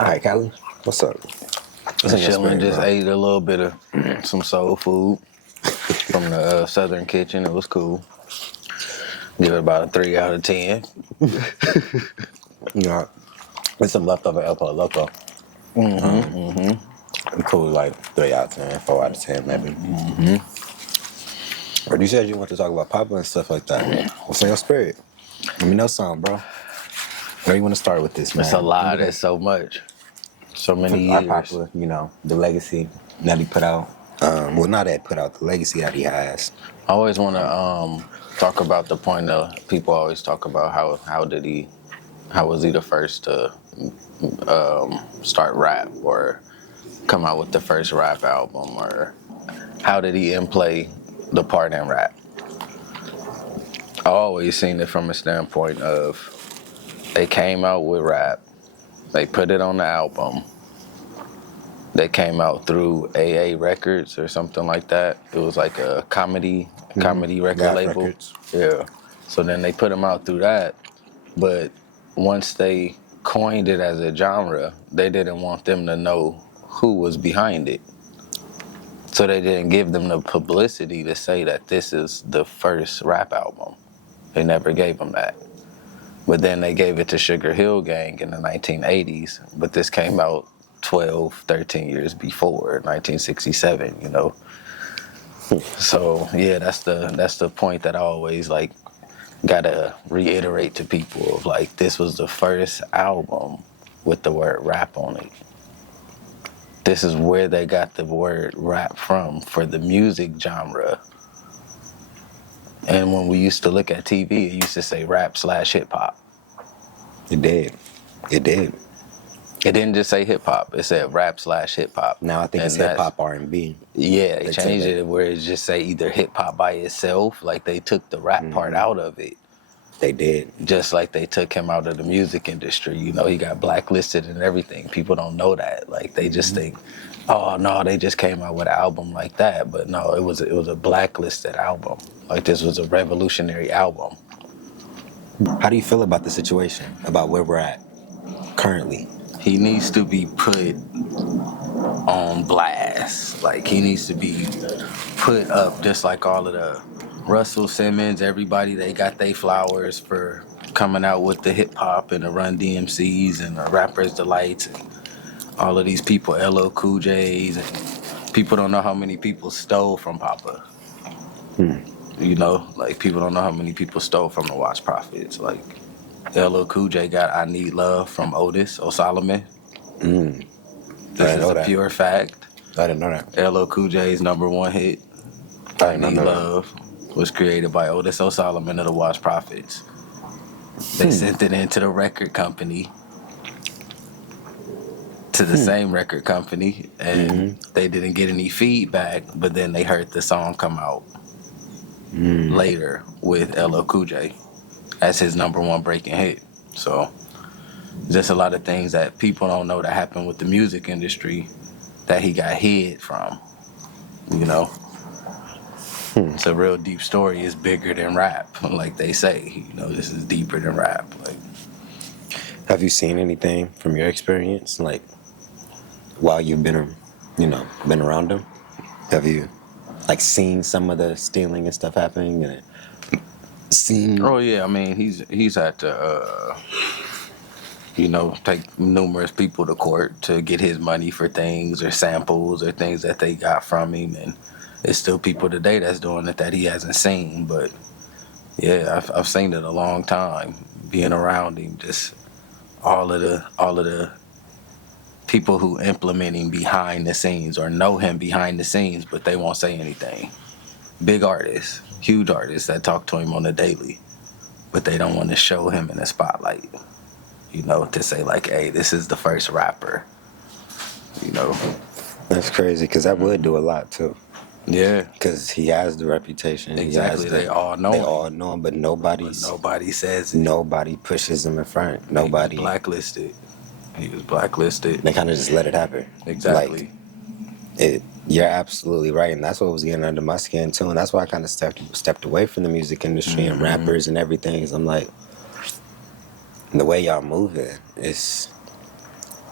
All right, Callie, what's up? Just chilling, just ate a little bit of some soul food from the Southern Kitchen. It was cool. Give it about a 3 out of 10. Yeah, it's some leftover El Pollo Loco. Cool, like 3 out of 10, 4 out of 10, maybe. But you said you want to talk about Papa and stuff like that. What's in your spirit? Let me know something, bro. Where you want to start with this, man? It's a lot. It's so much. So many Our years. Papa, the legacy that he put out. Well, not that put out, the legacy that he has. I always want to talk about the point of people always talk about how was he the first to start rap or come out with the first rap album, or how did he play the part in rap? I always seen it from a standpoint of they came out with rap, they put it on the album, they came out through AA Records or something like that. It was like a comedy record label. Records. Yeah. So then they put them out through that, but once they coined it as a genre, they didn't want them to know who was behind it. So they didn't give them the publicity to say that this is the first rap album. They never gave them that. But then they gave it to Sugarhill Gang in the 1980s, but this came out 12, 13 years before, 1967, So yeah, that's the point that I always gotta reiterate to people of this was the first album with the word rap on it. This is where they got the word rap from for the music genre. And when we used to look at TV, it used to say rap/hip hop. It did. It didn't just say hip hop. It said rap/hip hop. Now I think it's hip hop R&B. Yeah, they changed it where it just say either hip hop by itself, like they took the rap part out of it. They did. Just like they took him out of the music industry. He got blacklisted and everything. People don't know that. They just think, oh no, they just came out with an album like that. But no, it was a blacklisted album. This was a revolutionary album. How do you feel about the situation, about where we're at currently? He needs to be put on blast. He needs to be put up just like all of the Russell Simmons, everybody, they got their flowers for coming out with the hip hop and the Run DMCs and the Rappers Delights and all of these people, LL Cool J's, and people don't know how many people stole from Papa. People don't know how many people stole from the Watch Prophets. LL Cool J got I Need Love from Otis O'Solomon. This is a pure fact. I didn't know that. LL Cool J's #1 hit, I Need Love, was created by Otis O'Solomon of the Watch Prophets. They sent it into the record company, to the same record company, and they didn't get any feedback, but then they heard the song come out later with LL Cool J as his #1 breaking hit. So just a lot of things that people don't know that happened with the music industry that he got hid from, It's a real deep story. It's bigger than rap, like they say. This is deeper than rap. Have you seen anything from your experience, while you've been around him? Have you, seen some of the stealing and stuff happening? And seen? Oh yeah, I mean he's had to, take numerous people to court to get his money for things or samples or things that they got from him, and there's still people today that's doing it that he hasn't seen. But yeah, I've seen it a long time being around him. Just all of the people who implement him behind the scenes or know him behind the scenes, but they won't say anything. Big artists, huge artists that talk to him on the daily, but they don't want to show him in the spotlight. To say hey, this is the first rapper. That's crazy, because that would do a lot too. Yeah, because he has the reputation. Exactly, they all know him, but nobody says it. Nobody pushes him in front. Nobody. He was blacklisted. They kind of just let it happen. Exactly. You're absolutely right, and that's what was getting under my skin too, and that's why I kind of stepped away from the music industry and rappers and everything. Cause I'm the way y'all moving is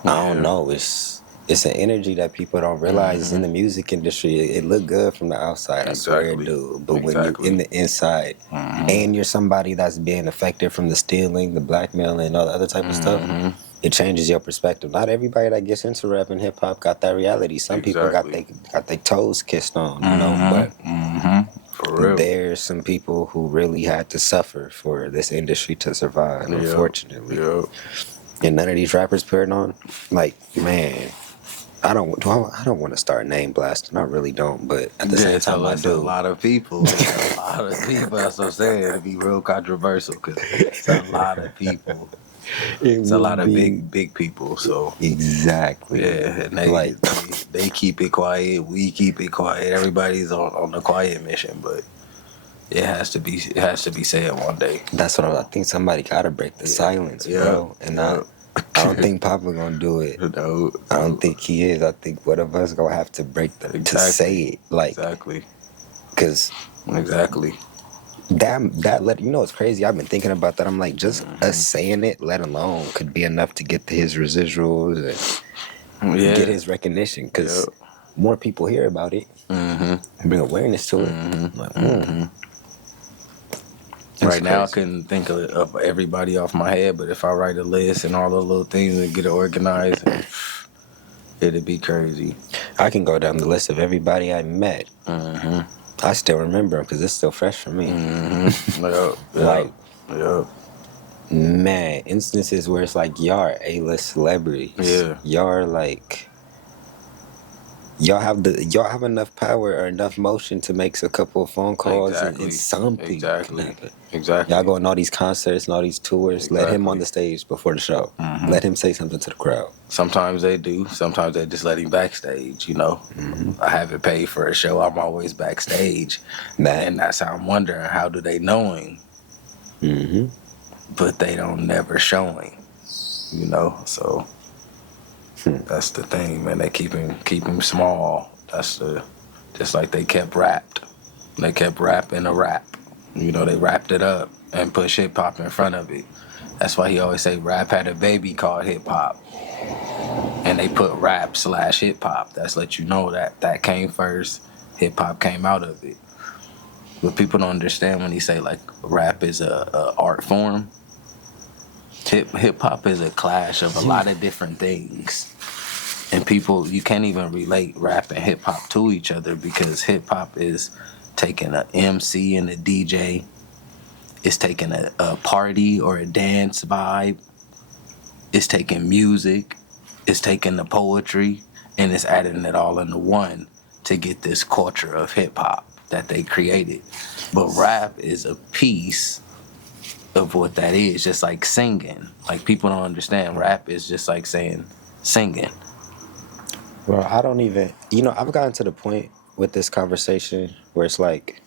I don't know. It's an energy that people don't realize is in the music industry. It look good from the outside, I swear it Exactly. do. But when you Exactly. in the inside, and you're somebody that's being affected from the stealing, the blackmailing, and all the other type of stuff, it changes your perspective. Not everybody that gets into rap and hip hop got that reality. Some people got Exactly. their toes kissed on, you know. But For real. there's some people who really had to suffer for this industry to survive, Yep. unfortunately. Yep. And none of these rappers put it on. Like, man, I don't want to start name blasting. I really don't. But at the same So time, I it's a do. lot of people. It's a lot of people. That's what I'm saying. It'll be real controversial because it's a lot of people. It It's a lot would of be big people. So exactly. yeah, and Like, they keep it quiet. We keep it quiet. Everybody's on the quiet mission, but it has to be said one day. that's what I think. Somebody gotta break the silence, bro. And I don't think Papa gonna do it. No, I don't think he is. I think one of us gonna have to break to say it, like, exactly. because Exactly. that let you know it's crazy. I've been thinking about that. I'm like, just us saying it, let alone, could be enough to get to his residuals and Yeah. get his recognition. Because more people hear about it, and bring awareness to it. Like, Right now, I crazy. couldn't think of everybody off my head, but if I write a list and all the little things and get it organized, it'd be crazy. I can go down the list of everybody I met. I still remember him because it's still fresh for me. Like, man, instances where it's like y'all are A-list celebrities. Yeah. Y'all are like, y'all have enough power or enough motion to make a couple of phone calls and something. Exactly. Y'all go on all these concerts and all these tours. Let him on the stage before the show. Let him say something to the crowd. Sometimes they do. Sometimes they just let him backstage, you know. I haven't paid for a show. I'm always backstage. And that's how I'm wondering, how do they know him? But they don't never show him, you know. So that's the thing, man. They keep him small. Just like they kept rapped. They kept rapping a rap. You know, they wrapped it up and put hip hop in front of it. That's why he always say rap had a baby called hip hop. And they put rap / hip hop. That's let you know that came first. Hip hop came out of it. But people don't understand when he say like rap is a art form. Hip hop is a clash of a lot of different things. And people, you can't even relate rap and hip hop to each other because hip hop is taking a MC and a DJ. It's taking a party or a dance vibe. It's taking music. It's taking the poetry. And it's adding it all into one to get this culture of hip hop that they created. But rap is a piece of what that is, just like singing. Like people don't understand rap is just like saying singing. Well, I don't even, I've gotten to the point with this conversation where it's like,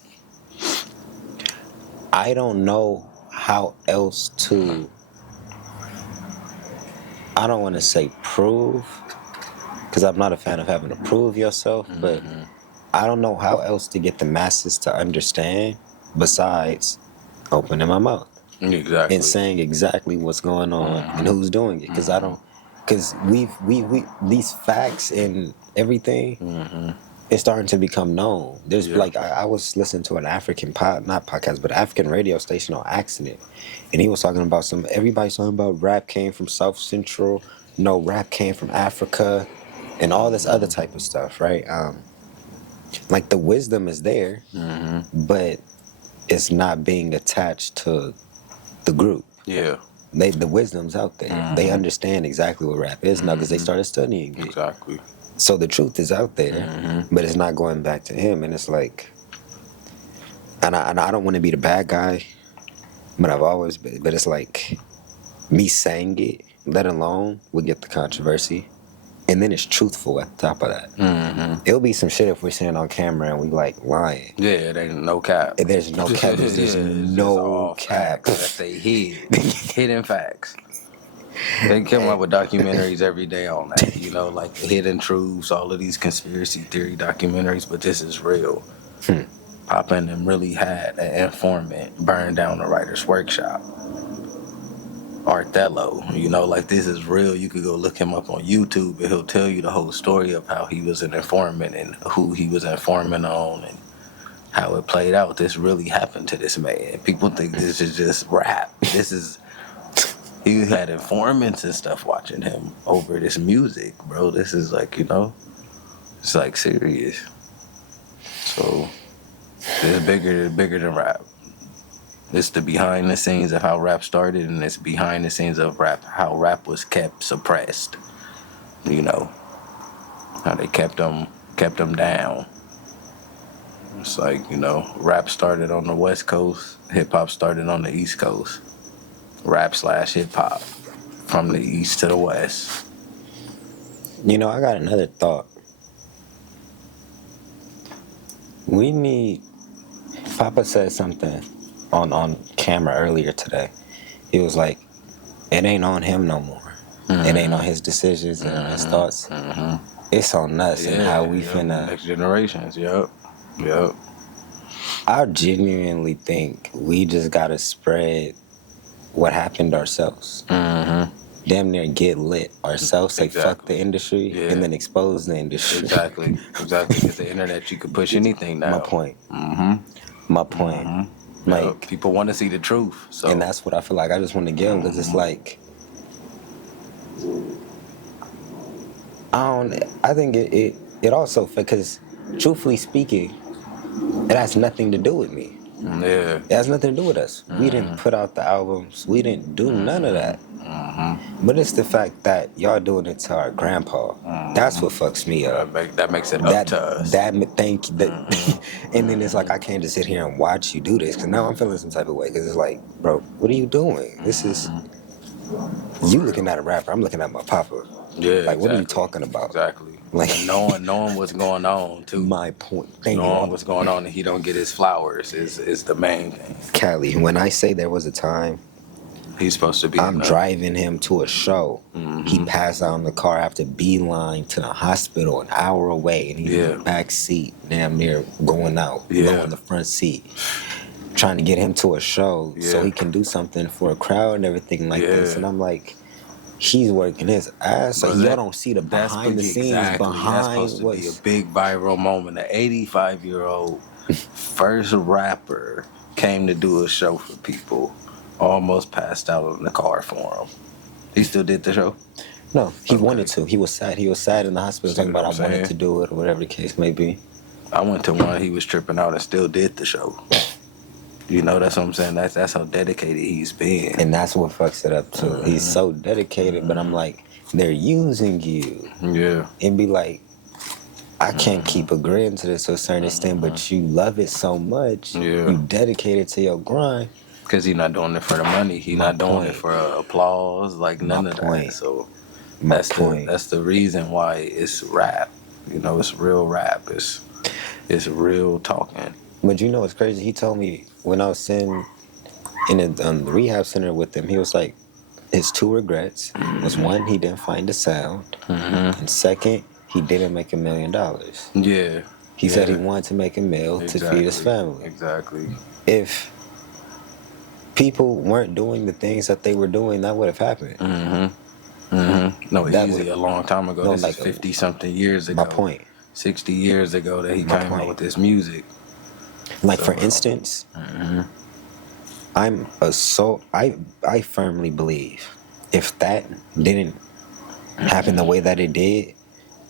I don't know how else to, I don't want to say prove, because I'm not a fan of having to prove yourself, but I don't know how else to get the masses to understand besides opening my mouth. Exactly. And saying exactly what's going on and who's doing it. Because we these facts and everything is starting to become known. There's like, I was listening to an African not podcast, but African radio station on accident. And he was talking about everybody's talking about rap came from South Central. No, rap came from Africa and all this other type of stuff, right? Like the wisdom is there, but it's not being attached to the group. Yeah. The wisdom's out there. They understand exactly what rap is now because they started studying it. Exactly. So the truth is out there, but it's not going back to him. And it's like, and I don't want to be the bad guy, but I've always been. But it's like me saying it, let alone, would get the controversy. And then it's truthful at the top of that. It'll be some shit if we're saying on camera and we like lying. Yeah, it ain't no cap. And there's no cap. There's no cap. That's they hidden facts. They come up with documentaries every day on that, you know, like hidden truths, all of these conspiracy theory documentaries, but this is real. Papa and them really had an informant burn down the writer's workshop. Arthello. You know, like this is real. You could go look him up on YouTube and he'll tell you the whole story of how he was an informant and who he was informing on and how it played out. This really happened to this man. People think this is just rap. He had informants and stuff watching him over this music, bro. This is like, it's like serious. So it's bigger than rap. It's the behind the scenes of how rap started, and it's behind the scenes of rap, how rap was kept suppressed. How they kept them down. It's like, rap started on the West Coast, hip hop started on the East Coast. Rap/hip hop from the East to the West. I got another thought. We need. Papa said something on camera earlier today. He was like, "It ain't on him no more. Mm-hmm. It ain't on his decisions and his thoughts. Mm-hmm. It's on us and how we finna next generations." Yep. I genuinely think we just gotta spread what happened ourselves. Mm-hmm. Damn near get lit ourselves, like fuck the industry, and then expose the industry. Exactly. Because the internet, you can push anything now. My point. Like, people want to see the truth, so. And that's what I feel like I just want to give, because it's like, I think it also, because truthfully speaking, it has nothing to do with me. Yeah. It has nothing to do with us. We didn't put out the albums. We didn't do none of that. But it's the fact that y'all doing it to our grandpa. That's what fucks me up. That makes it up to us. Thank you. And then it's like, I can't just sit here and watch you do this, because now I'm feeling some type of way, because it's like, bro, what are you doing? This is, you looking at a rapper, I'm looking at my papa. Yeah, like, what are you talking about? Exactly. Like, knowing what's going on too. My point. Knowing what's going on and he don't get his flowers is the main thing. Cali, when I say there was a time, he's supposed to be. I'm driving him to a show. Mm-hmm. He passed out in the car after beeline to the hospital an hour away, and he's in the back seat, damn near going out, low in the front seat, trying to get him to a show so he can do something for a crowd and everything like this. And I'm like, he's working his ass. So y'all don't see the behind the scenes behind that's supposed to be a big viral moment. An 85-year-old first rapper came to do a show for people. Almost passed out in the car for him. He still did the show? No, he wanted to. He was sad. He was sad in the hospital talking about I wanted to do it or whatever the case may be. I went to one. He was tripping out and still did the show. That's what I'm saying. That's how dedicated he's been. And that's what fucks it up too. He's so dedicated, but I'm like, they're using you. Yeah. And be like, I can't keep agreeing to this to a certain extent, but you love it so much. Yeah. You dedicated to your grind. Because he's not doing it for the money. He's not doing it for applause, like none of that. So that's the reason why it's rap. It's real rap. It's real talking. But it's crazy. He told me when I was sitting in the rehab center with him, he was like, his two regrets was, one, he didn't find the sound, and second, he didn't make $1 million. Yeah. He said he wanted to make a meal to feed his family. Exactly. If people weren't doing the things that they were doing, that would have happened. No, easy. A long time ago. This is 50-something years ago. My point. 60 years ago that he came out with this music. Like, for instance, I firmly believe if that didn't happen the way that it did,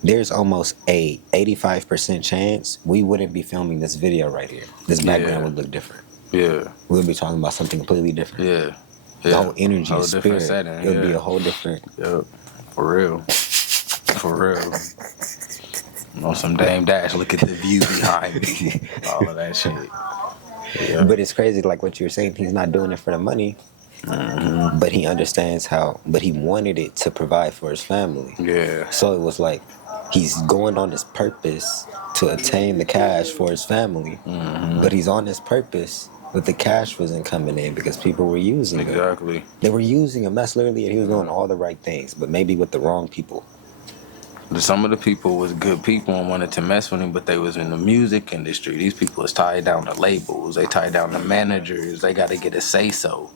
there's almost a 85% chance we wouldn't be filming this video right here. This background would look different. Yeah. We'll be talking about something completely different. Yeah. The whole energy, the spirit, setting, it'll be a whole different. Yep. For real. On some Dame Dash, look at the view behind me. All of that shit. Yeah. But it's crazy, like what you were saying, he's not doing it for the money. But he understands but he wanted it to provide for his family. Yeah. So it was like, he's going on his purpose to attain the cash for his family. But he's on his purpose, but the cash wasn't coming in because people were using him. Exactly. They were using him. That's literally it. He was doing all the right things, but maybe with the wrong people. Some of the people was good people and wanted to mess with him, but they was in the music industry. These people is tied down to labels. They tied down to managers. They got to get a say-so.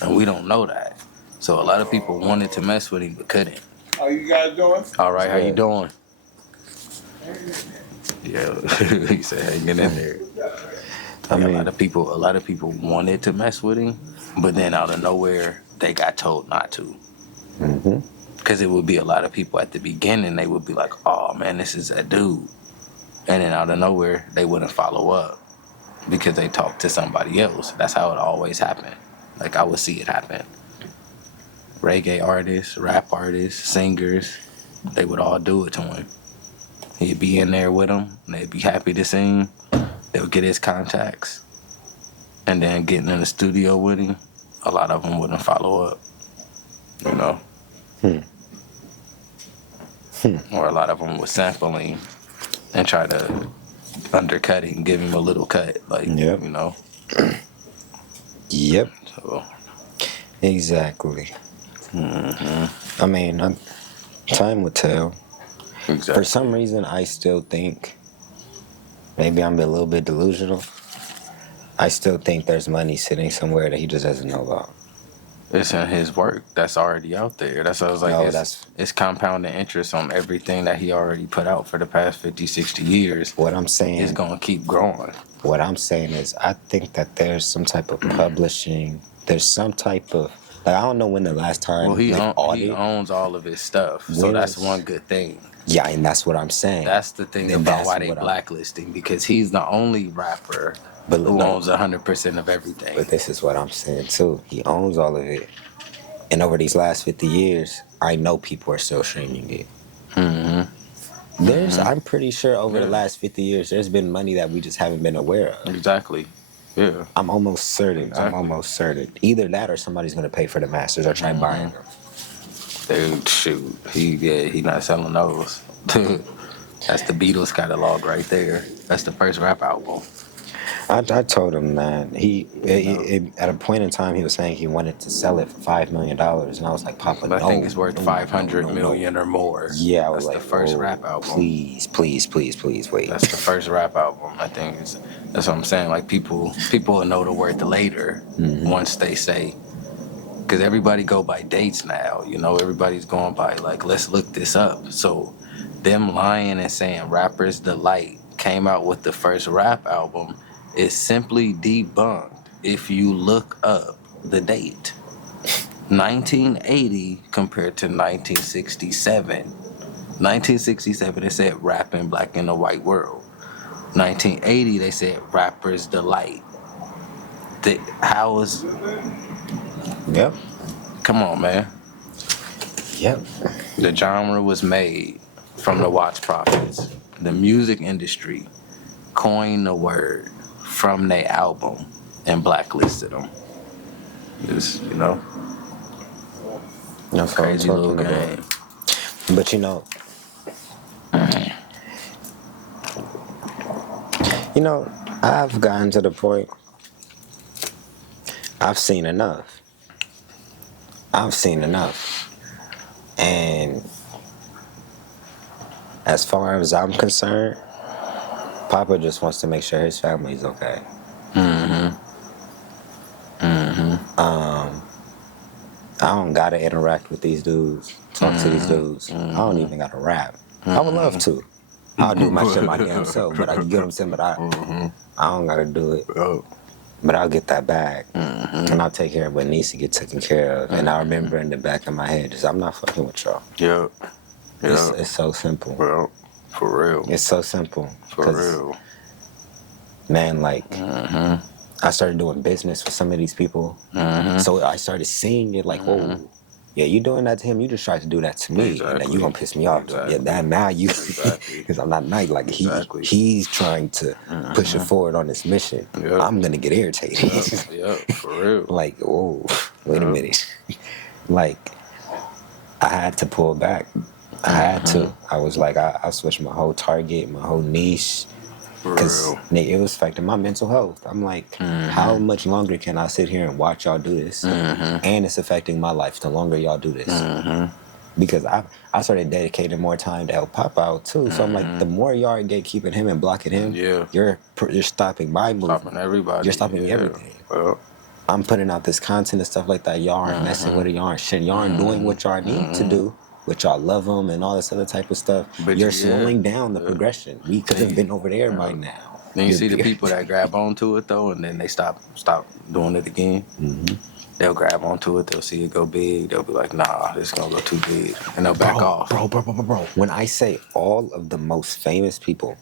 And we don't know that. So a lot of people wanted to mess with him but couldn't. How you guys doing? All right, how you Good. doing? Yeah, he said hanging in there. I Yeah, mean, a lot of people wanted to mess with him, but then out of nowhere they got told not to. Because it would be a lot of people at the beginning, they would be like, "Oh man, this is that dude," and then out of nowhere they wouldn't follow up because they talked to somebody else. That's how it always happened. Like I would see it happen. Reggae artists, rap artists, singers, they would all do it to him. He'd be in there with them, and they'd be happy to see him. They would get his contacts, and then getting in the studio with him, a lot of them wouldn't follow up, you know? Or a lot of them would sample him and try to undercut him, give him a little cut, like, Yep. you know? Yep. So, Exactly. I mean, time will tell. exactly. For some reason, I still think, maybe I'm a little bit delusional, I still think there's money sitting somewhere that he just doesn't know about. It's in his work that's already out there. That's what I was like, No, it's compounding interest on everything that he already put out for the past 50, 60 years. What I'm saying, It's going to keep growing. what I'm saying is, I think that there's some type of publishing. There's some type of, like, I don't know when the last time. Well, he audit. owns all of his stuff, so When that's is- one good thing. Yeah, and that's what I'm saying. That's the thing And about that's why they what I'm- blacklisting, because he's the only rapper But who no. owns 100% of everything. But this is what I'm saying too. He owns all of it. And over these last 50 years, I know people are still streaming it. I'm pretty sure over the last 50 years, there's been money that we just haven't been aware of. Exactly. Yeah. I'm almost certain. Exactly. I'm almost certain. Either that or somebody's going to pay for the masters or try buying them. Dude, shoot. He not selling those. That's the Beatles catalog right there. That's the first rap album. I told him that at a point in time he was saying he wanted to sell it for $5 million, and I was like, Papa, But no, I think it's worth no, 500 no. million or more. Yeah, I was That's like, the first oh, rap album. Please, wait. That's the first rap album. I think that's what I'm saying. Like people will know the word later once they say, because everybody go by dates now. You know, everybody's going by like, let's look this up. So them lying and saying Rapper's Delight came out with the first rap album is simply debunked if you look up the date. 1980 compared to 1967. 1967 they said rapping black in the white world. 1980 they said Rapper's Delight. How is? Yep. Come on, man. Yep. The genre was made from the Watch Prophets. The music industry coined the word from their album and blacklisted them. Just, you know, That's what I'm crazy little talking about. game. But I've gotten to the point. I've seen enough. And as far as I'm concerned, Papa just wants to make sure his family's okay. I don't gotta interact with these dudes, talk to these dudes. I don't even gotta rap. I would love to. I'll do my shit my damn self, but I get what I'm saying. But I don't gotta do it. But I'll get that bag, and I'll take care of what needs to get taken care of. And I remember in the back of my head, just I'm not fucking with y'all. Yep. It's so simple. Well, for real. It's so simple. For 'Cause, real. man, like I started doing business with some of these people, so I started seeing it like, whoa, yeah, you doing that to him, you just tried to do that to me, and then Exactly. you gonna piss me off. Exactly. Yeah, that now you, Exactly. because I'm not nice. Like Exactly. he's trying to push it forward on this mission. Yep. I'm gonna get irritated. Yep, for real. Like, whoa, wait a minute. Like, I had to pull back. I had to. I was like, I switched my whole target, my whole niche. For Because real. it was affecting my mental health. I'm like, how much longer can I sit here and watch y'all do this? And it's affecting my life the longer y'all do this. Because I started dedicating more time to help Pop out too. So I'm like, the more y'all are gatekeeping him and blocking him, Yeah. you're stopping my movement. Stopping everybody. You're stopping Yeah. everything. Well, I'm putting out this content and stuff like that. Y'all aren't messing with it. Y'all aren't shit. Y'all aren't doing what y'all need to do. But y'all love them and all this other type of stuff. But You're yeah, slowing down the progression. We could have been over there by now. then you see the people that grab onto it though, and then they stop doing it again. They'll grab onto it. They'll see it go big. They'll be like, "Nah, this is gonna go too big," and they'll back off. Bro. When I say all of the most famous people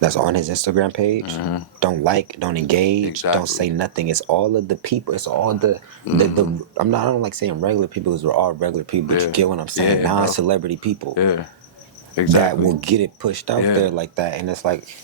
that's on his Instagram page don't like, don't engage, don't say nothing. It's all of the people. It's all the I don't like saying regular people because we're all regular people, but you get what I'm saying? Non-celebrity people that will get it pushed out there like that, and it's like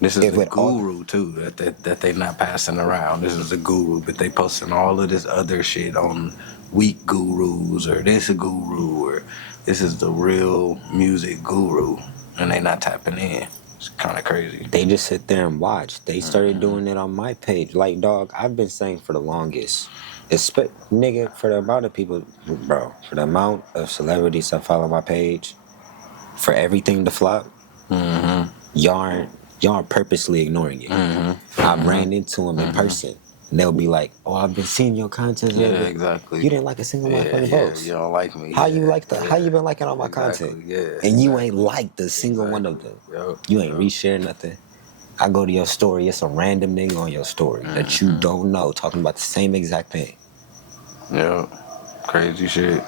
this is the guru too that they not passing around. This is the guru, but they posting all of this other shit on weak gurus or this guru or this is the real music guru, and they not tapping in. It's kind of crazy. They just sit there and watch. They started doing it on my page. Like, dog, I've been saying for the longest. Nigga, for the amount of people, bro, for the amount of celebrities that follow my page, for everything to flop, y'all aren't purposely ignoring it. I ran into them in person. And they'll be like, "Oh, I've been seeing your content. Yeah, exactly. You didn't like a single motherfucking post. You don't like me. How you been liking all my content? Yeah, and you ain't liked a single one of them. You ain't reshared nothing. I go to your story, it's a random nigga on your story that you don't know talking about the same exact thing. Yeah, crazy shit.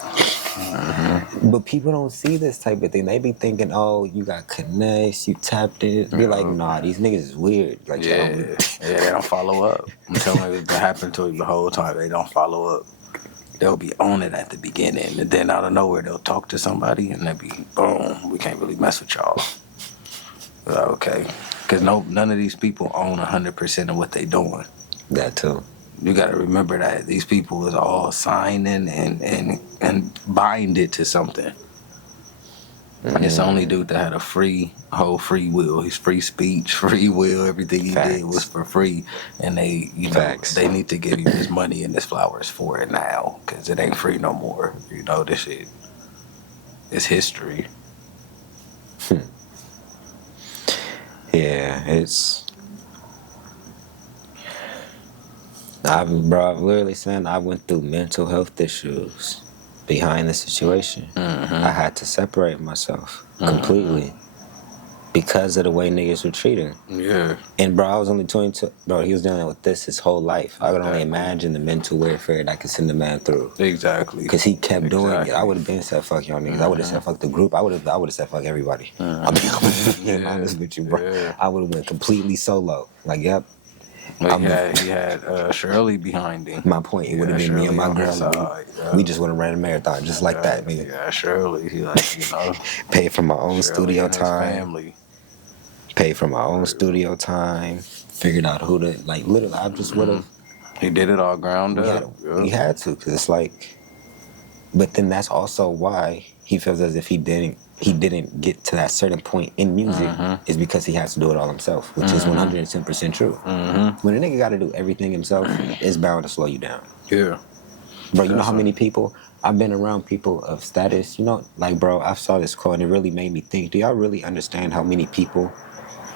But people don't see this type of thing. They be thinking, oh, you got connects, you tapped it. You're like, nah, these niggas is weird. Like, they don't follow up. I'm telling you, it's been happening to you the whole time. They don't follow up. They'll be on it at the beginning, and then out of nowhere, they'll talk to somebody, and they'll be, boom, we can't really mess with y'all. Okay. Because none of these people own 100% of what they doing. That too. You got to remember that these people is all signing and binded to something. It's the only dude that had a whole free will. His free speech, free will, everything he did was for free. And they need to give you his money and his flowers for it now, because it ain't free no more. This shit. It's history. Yeah, I've literally said I went through mental health issues behind the situation. I had to separate myself completely because of the way niggas were treating. Yeah. And I was only 22. Bro, he was dealing with this his whole life. I could only imagine the mental warfare that could send a man through. Exactly. Because he kept doing it. I would have been said fuck y'all niggas. I would have said fuck the group. I would have said fuck everybody. I'm being honest with you, bro. Yeah. I would have went completely solo. Like, yep. But he had Shirley behind him. My point, it would have been Shirley me and my girl. We just would have ran a marathon just like that, nigga. Yeah, Shirley. He paid for my own Shirley studio and his time. Family. Paid for my own studio time. Figured out who to literally. I just would have. He did it all ground up. He had to, because it's like. But then that's also why he feels as if he didn't get to that certain point in music is because he has to do it all himself, which is 110% true. When a nigga got to do everything himself, it's bound to slow you down. Yeah. Bro, you know how many people, I've been around people of status, bro, I saw this quote and it really made me think, do y'all really understand how many people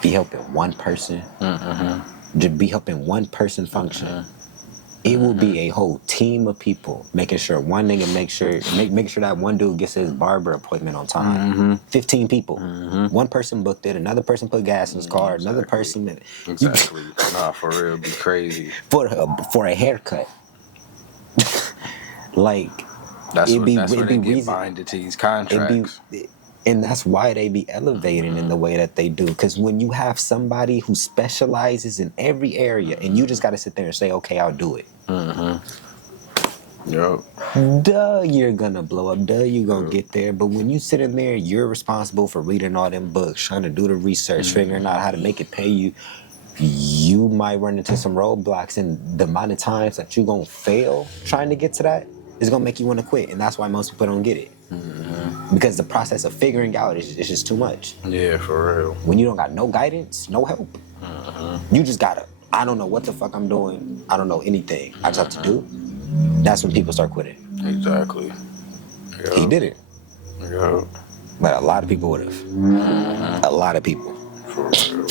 be helping one person? To be helping one person function. It will be a whole team of people making sure one nigga make sure that one dude gets his barber appointment on time. 15 people. One person booked it, another person put gas in his car, another person. Exactly. Nah, for real, it'd be crazy. For a haircut. That's where they get binded to these contracts. And that's why they be elevating in the way that they do. Because when you have somebody who specializes in every area and you just got to sit there and say, okay, I'll do it. Yep. Duh, you're going to blow up. Duh, you're going to get there. But when you sit in there, you're responsible for reading all them books, trying to do the research, figuring out how to make it pay you. You might run into some roadblocks, and the amount of times that you're going to fail trying to get to that is going to make you want to quit. And that's why most people don't get it. Because the process of figuring out is just too much. Yeah, for real. When you don't got no guidance, no help, you just gotta, I don't know what the fuck I'm doing. I don't know anything. I just have to do. That's when people start quitting. Exactly. Yep. He did it. Yep. But a lot of people would have. A lot of people. For real.